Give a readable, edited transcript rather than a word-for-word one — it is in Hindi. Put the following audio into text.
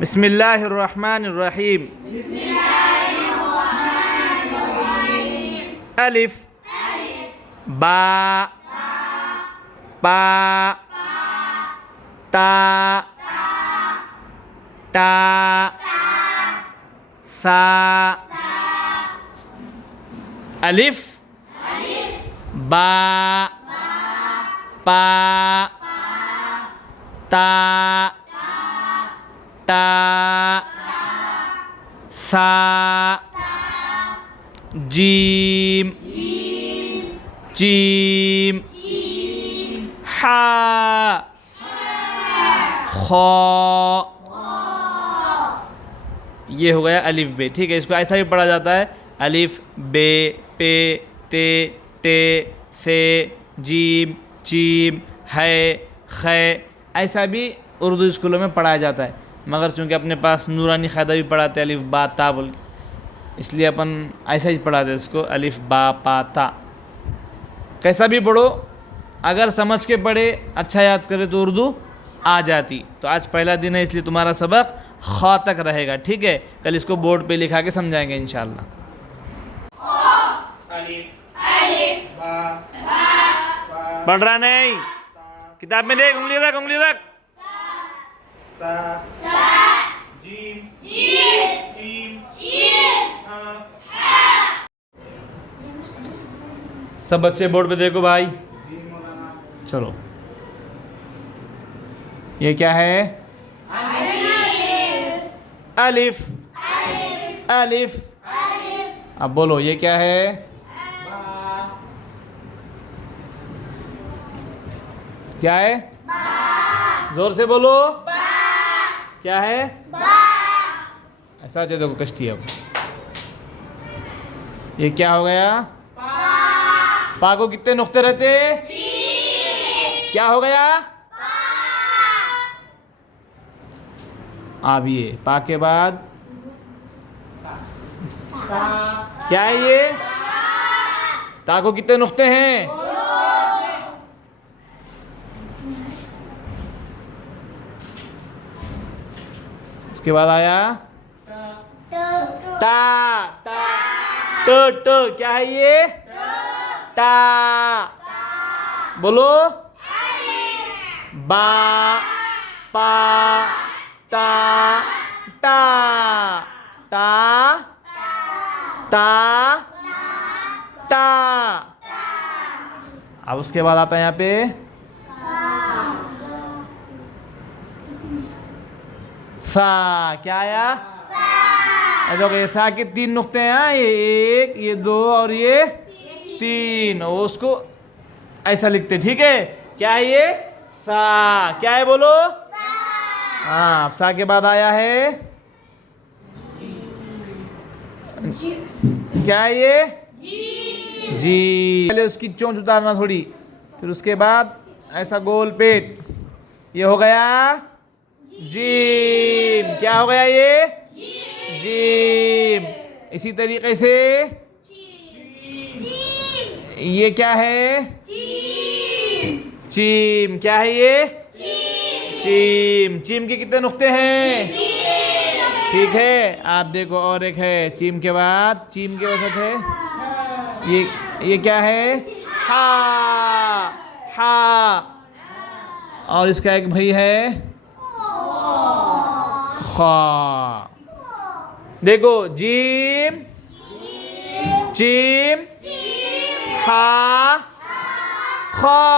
बिस्मिल्लाहिर्रहमानिर्रहीम। अलिफ बा पा ता टा सा। अलिफ बा पा ता टा सा। जीम चीम हा खा। ये हो गया अलिफ बे। ठीक है, इसको ऐसा भी पढ़ा जाता है, अलिफ बे पे ते टे से जीम चीम है खे। ऐसा भी उर्दू स्कूलों में पढ़ाया जाता है, मगर चूँकि अपने पास नूरानी क़ायदा भी पढ़ाते हैं अलिफ बा ता बोल के, इसलिए अपन ऐसा ही पढ़ाते हैं इसको, अलिफ बा पा ता। कैसा भी पढ़ो, अगर समझ के पढ़े, अच्छा याद करे तो उर्दू आ जाती। तो आज पहला दिन है, इसलिए तुम्हारा सबक ख तक रहेगा। ठीक है, कल इसको बोर्ड पे लिखा के समझाएंगे इंशाअल्लाह। पढ़ रहा नहीं? किताब में देख, उंगली रख, उंगली रख। जीम चीम सब बच्चे बोर्ड पे देखो भाई। चलो, ये क्या है? अलिफ अलिफ। अब बोलो, ये क्या है? क्या है? जोर से बोलो। क्या है? ऐसा देखो कश्ती। अब ये क्या हो गया? पा को कितने नुक्ते रहते? क्या हो गया? अब ये पा के बाद क्या है? ये ता को कितने नुक्ते हैं? उसके बाद आया ता ता ट। क्या है ये? ता। बोलो। बा पा ता टा ता ता ता। अब उसके बाद आता है यहाँ पे सा। क्या आया? देखो, ये सा के तीन नुक्ते हैं, ये एक, ये दो और ये तीन। उसको ऐसा लिखते। ठीक है, क्या है ये? सा। क्या है? बोलो। हाँ, सा के बाद आया है क्या है ये? जी। पहले उसकी चोंच उतारना थोड़ी, फिर उसके बाद ऐसा गोल पेट। ये हो गया जीम। क्या हो गया ये? जीम। इसी तरीके से ये क्या है? चीम। क्या है ये? चीम। चीम के कितने नुक्ते हैं? ठीक है, आप देखो, और एक है चीम के बाद, चीम के वसत है ये क्या है? हा हा। और इसका एक भाई है खा। देखो, जीम चीम हा खा।